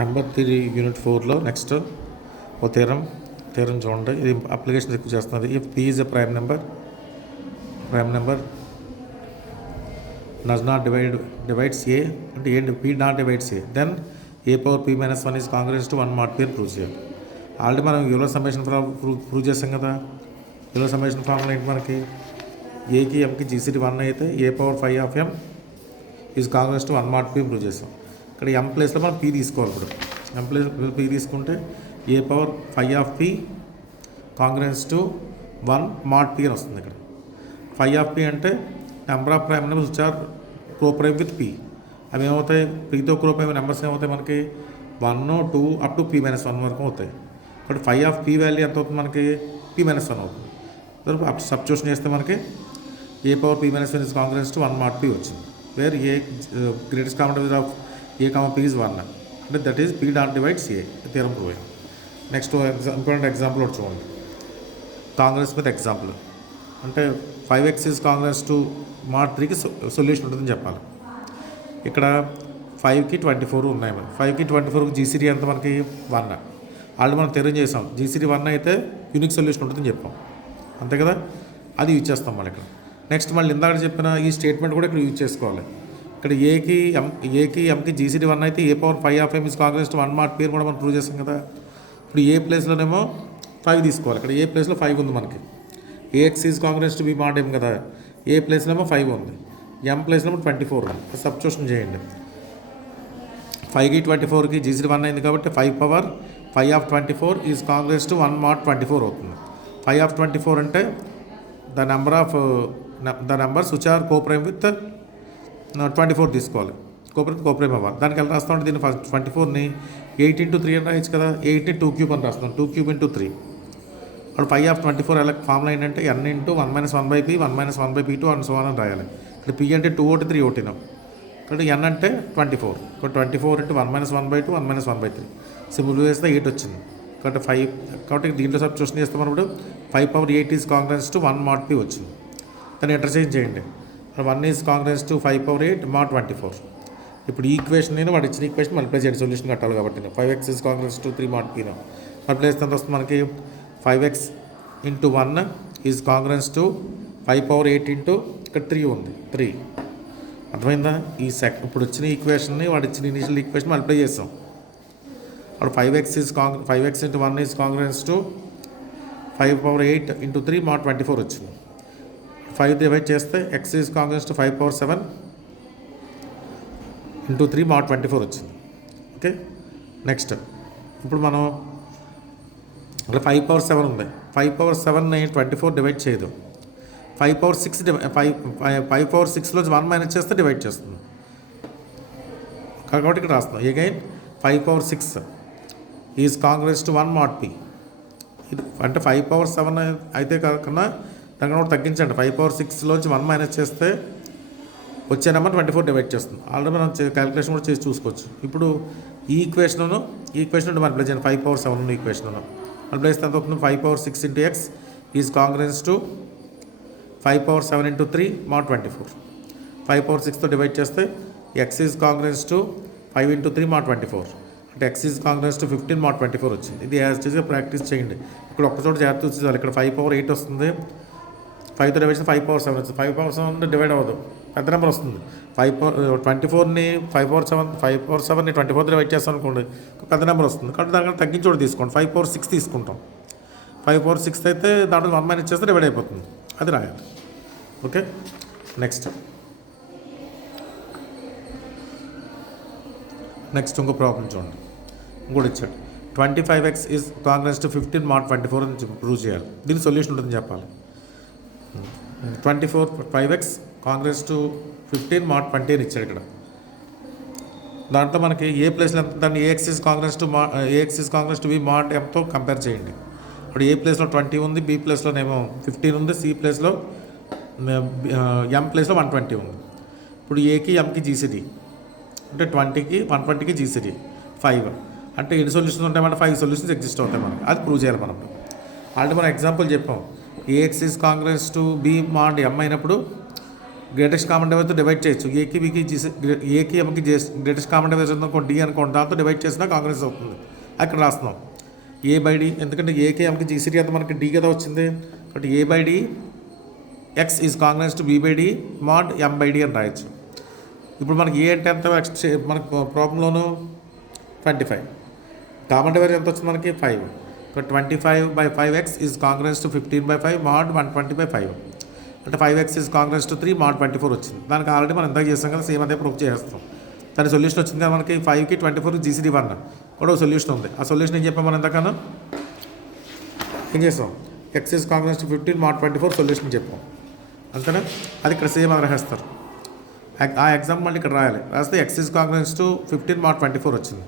Number 3 unit 4లో next ఓ theorem చూడండి. ఇది అప్లికేషన్ ఎక్కువ చేస్తున్నది. If p is a prime number does not divides a అంటే ఏంటి, p not divides a, then a power p minus 1 is congruent to 1 mod p అని prove చేయాలి. ఆల్రెడీ మనం యూలర్ సమ్మేషన్ ప్రూవ్ చేసాం కదా. యూలర్ సమ్మేషన్ ఫార్ములా ఏంటి మనకి, ఏకి ఎంకి జీసీటీ 1 అయితే a power 5 of m is congruent to 1 mod p prove చేసాం. ఇక్కడ ఎం ప్లేస్లో మనం పీ తీసుకోవాలి. ఇప్పుడు ఎం ప్లేస్ పీ తీసుకుంటే a power 5 of p congruent to 1 mod p అని వస్తుంది. ఇక్కడ 5 ఆఫ్ పీ అంటే number of prime numbers which are coprime with p. అవి ఏమవుతాయి, పీతో కోప్రైమ్ నెంబర్స్ ఏమవుతాయి మనకి 1, 2 అప్ టు p-1 వరకు అవుతాయి. ఇక్కడ 5 ఆఫ్ పీ వాల్యూ ఎంత అవుతుంది మనకి, p-1 అవుతుంది. అప్పుడు సబ్స్టిట్యూషన్ చేస్తే మనకి a power p-1 is congruent to 1 mod p వచ్చింది. Where a greatest common division of a comma p is 1 అంటే that is p dot divides a. Theorem prove అయింది. నెక్స్ట్ ఇంపార్టెంట్ ఎగ్జాంపుల్ ఒకటి చూడండి. Congruence మీద example అంటే 5x is congruent to mod 3కి solution ఉంటుందని చెప్పాలి. ఇక్కడ 5కి 24 ఉన్నాయి. 5కి 24కి జీసీడీ ఎంత మనకి 1. ఆల్రెడీ మనం థియరం చేసాం, జీసీడీ 1 అయితే యూనిక్ సొల్యూషన్ ఉంటుందని చెప్పాం, అంతే కదా. అది యూజ్ చేస్తాం మళ్ళీ ఇక్కడ. నెక్స్ట్ మళ్ళీ ఇందాక చెప్పిన ఈ స్టేట్మెంట్ కూడా ఇక్కడ యూజ్ చేసుకోవాలి. ఇక్కడ ఏకి ఎంకి జీసీడీ 1 అయితే a power 5 of m is congruent to 1 mod p కూడా మనం ప్రూవ్ చేస్తాం కదా. ఇప్పుడు ఏ ప్లేస్లోనేమో 5 తీసుకోవాలి. ఇక్కడ ఏ ప్లేస్లో 5 ఉంది మనకి. A x is congruent to b mod m కదా. ఏ ప్లేస్లో 5 ఉంది, ఎం ప్లేస్లో 24 ఉంది. సబ్స్టిట్యూషన్ చేయండి. 5కి 24కి జీసీడీ 1 అయింది కాబట్టి 5 power 5 of 24 is congruent to 1 mod 24 అవుతుంది. 5 ఆఫ్ 24 అంటే the numbers which are coprime with 24 తీసుకోవాలి. కోప్రైమ్ అవ్వాలి. దానికి ఎలా రాస్తా ఉంటే దీన్ని 24ని 8 into 3 అని రాయొచ్చు కదా. 8ని 2 cube అని రాస్తున్నాం. 2 cube into 3. అప్పుడు 5 ఆఫ్ 24 ఎలా ఫార్ములా ఏంటంటే n into 1 minus 1/p 1 minus 1/p2 and so on అని రాయాలి. ఇక్కడ p అంటే 2 ఒకటి 3 ఒకటినాం. కాబట్టి n అంటే 24. ఇక్కడ 24 into 1 minus 1/2 1 minus 1/3 సింపుల్ చేస్తే 8 వచ్చింది. కాబట్టి 5 కాబట్టి దీంట్లో సబ్స్టిట్యూషన్ చేస్తే మనం ఇప్పుడు 5 power 8 is congruent to 1 mod p వచ్చింది. దాన్ని ఇంటర్చేంజ్ చేయండి. 1 is congruent to 5 power 8 mod 24. ఇప్పుడు ఈ ఈక్వేషన్ నేను వాడు ఇచ్చిన ఈక్వేషన్ మళ్ళీ చేయండి, సొల్యూషన్ కట్టాలి కాబట్టి 5x is congruent to 3 mod p మళ్ళీ ఎంత వస్తుంది మనకి 5x into 1 is congruent to 5 power 8 into ఇక్కడ 3 ఉంది 3. అర్థమైందా. ఈ ఇప్పుడు వచ్చిన ఈక్వేషన్ని వాడు ఇచ్చిన ఇనిషియల్ ఈక్వేషన్ మల్టిప్లై చేస్తాం. అప్పుడు 5x into 1 is congruent to 5 power 8 into 3 mod 24 వచ్చింది. 5 డివైడ్ చేస్తే x is congruent to 5 power 7 into 3 mod 24 వచ్చింది. ఓకే. నెక్స్ట్ ఇప్పుడు మనం ఇక్కడ 5 power 7 ఉంది. 5 power 7ని 24 డివైడ్ చేయదు. 5 power 6 5 power 6లో 1 మైనస్ చేస్తే డివైడ్ చేస్తుంది కాబట్టి ఇక్కడ రాస్తున్నాం. Again 5 power 6 is congruent to 1 mod p. ఇది అంటే 5 power 7 అయితే కాకుండా దాని కూడా తగ్గించండి. 5 power 6లోంచి 1 మైనస్ చేస్తే వచ్చే నెంబర్ 24 డివైడ్ చేస్తుంది. ఆల్రెడీ మనం క్యాలిక్యులేషన్ కూడా చేసి చూసుకోవచ్చు. ఇప్పుడు ఈ ఈక్వేషన్ మల్టిప్లై చేయండి. 5 power 7 ఉన్న ఈక్వేషన్ మల్టిప్లై చేస్తే ఎంత అవుతుంది 5 power 6 into x is congruent to 5 power 7 into 3 mod 24. 5 power 6తో డివైడ్ చేస్తే x is congruent to 5 into 3 mod 24 అంటే x is congruent to 15 mod 24 వచ్చింది. ఇది యాజ్ చేసి ప్రాక్టీస్ చేయండి. ఇక్కడ ఒక్కచోట జాగ్రత్త చూసేయాలి. ఇక్కడ 5 power 8 వస్తుంది. 5తో డివైడ్ చేస్తే 5 power 7 వచ్చింది. 5 power 7 డివైడ్ అవ్వదు, పెద్ద నెంబర్ వస్తుంది. 24ని 5 power 7ని 24 డివైడ్ చేస్తాం అనుకోండి, పెద్ద నెంబర్ వస్తుంది. కాబట్టి దానికంటే తగ్గించి కూడా తీసుకోండి. 5 power 6 తీసుకుంటాం. 5 power 6 అయితే దాంట్లో 1 మైనస్ చేస్తే డివైడ్ అయిపోతుంది. అది రాయాలి. ఓకే. నెక్స్ట్ ఇంకో ప్రాబ్లం చూడండి. ఇంకోటి ఇచ్చాడు 25x is congruent to 15 mod 24 అని ప్రూవ్ చేయాలి. దీనికి సొల్యూషన్ ఉంటుందని చెప్పాలి. 5x కాంగ్రెస్ టు 15 mod 20 అని ఇచ్చాడు. ఇక్కడ దాంట్లో మనకి ఏ ప్లేస్లో ఎంత, దాన్ని ax is congruent to b mod mతో కంపేర్ చేయండి. ఇప్పుడు ఏ ప్లేస్లో 20 ఉంది, బి ప్లేస్లోనేమో 15 ఉంది, సి ప్లేస్లో ఎం ప్లేస్లో 120 ఉంది. ఇప్పుడు ఏకి ఎంకి జీసీడీ అంటే 20కి 120కి జీసీడీ 5 అంటే ఎన్ని సొల్యూషన్స్ ఉంటాయన్నమాట, 5 సొల్యూషన్స్ ఎగ్జిస్ట్ అవుతాయి మనకి. అది ప్రూవ్ చేయాలి మనం. ఆల్రెడీ మనం ఎగ్జాంపుల్ చెప్పాం. A x is congruent to b mod m అయినప్పుడు గ్రేటెస్ట్ కామన్ డివైజర్తో డివైడ్ చేయొచ్చు. ఏకి బీకి ఏకి ఎంకి గ్రేటెస్ట్ కామన్ డివైజర్ అనుకోండి డి అనుకోండి, దాంతో డివైడ్ చేసినా కాంగ్రెస్ అవుతుంది. అక్కడ రాస్తున్నాం ఏ బై డి, ఎందుకంటే ఏకి ఎంకి జీసీడీ అంతా మనకి డి కదా వచ్చింది, కాబట్టి a by d x is congruent to b by d mod m by d అని రాయొచ్చు. ఇప్పుడు మనకి ఏ అంటే ఎంత మనకి ప్రాబ్లంలోను 25, కామన్ డివైజర్ ఎంత వచ్చింది మనకి 5, 25/5x is congruent to 15/5 mod 120/5, అంటే 5x is congruent to 3 mod 24 వచ్చింది. దానికి ఆల్రెడీ మనం ఎంత చేస్తాం కదా, సేమ్ అదే ప్రూఫ్ చేస్తాం. దాని సొల్యూషన్ వచ్చింది కదా మనకి 5కి 24 జీసీడీ 1 కూడా సొల్యూషన్ ఉంది. ఆ సొల్యూషన్ ఏం చెప్పాం మనం ఎంతకన్నా ఏం చేస్తాం, x is congruent to 15 mod 24 solution చెప్పాం అంతేనా. అది ఇక్కడ సేమ్ అని రాస్తారు. ఆ ఎగ్జాంపుల్ మళ్ళీ ఇక్కడ రాయాలి, రాస్తే x is congruent to 15 mod 24 వచ్చింది,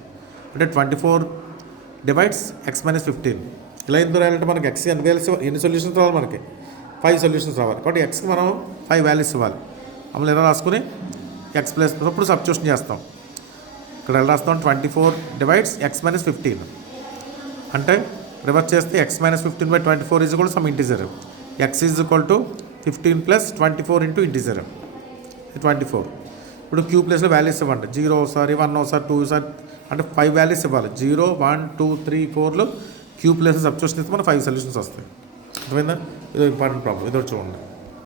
అంటే 24 డివైడ్స్ x - 15. ఇలా ఎందుకు రాయాలంటే మనకి ఎక్స్ ఎన్ని సొల్యూషన్స్ రావాలి, మనకి 5 సొల్యూషన్స్ రావాలి. కాబట్టి ఎక్స్కి మనం 5 వాల్యూస్ ఇవ్వాలి. మమ్మల్ని ఎలా రాసుకుని ఎక్స్ ప్లస్ ఇప్పుడు సబ్స్టిట్యూషన్ చేస్తాం. ఇక్కడ ఎలా రాస్తాం, 24 డివైడ్స్ x - 15, అంటే రివర్స్ చేస్తే x - 15/24 is equal to some integer, x is equal to 15 + 24 into integer 24. ఇప్పుడు క్యూ ప్లేస్లో వాల్యూస్ ఇవ్వండి, 0 ఒకసారి 1 ఒకసారి 2 ఒకసారి, అంటే 5 వాల్యూస్ ఇవ్వాలి. 0 1 2 3 4లో క్యూ ప్లేస్ సబ్స్టిట్యూషన్ ఇస్తే మనకు 5 సొల్యూషన్స్ వస్తాయి. అర్థమైందా? ఇది ఇంపార్టెంట్ ప్రాబ్లం, ఇది చూడండి.